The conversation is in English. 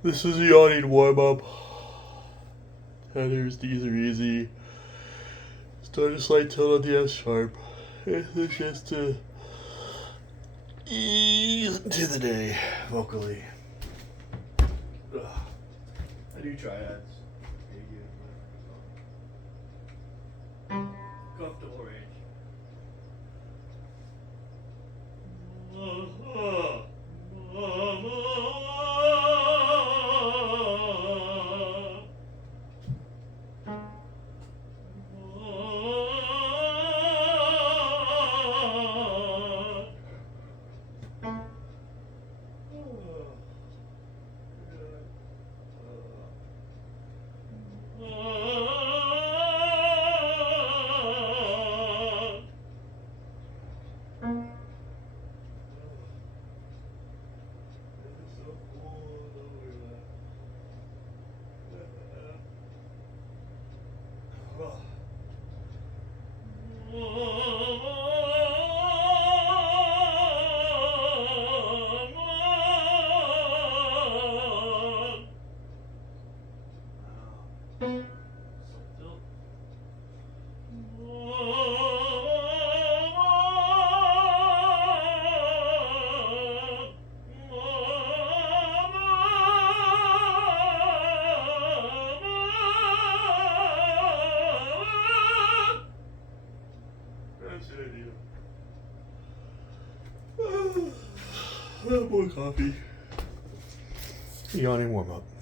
This is a yawning warm up. Headers, these are easy. Start a slight tilt on the F sharp. It's just to ease into the day vocally. Ugh. I do triads. Comfortable range. More coffee. Yawning warm up.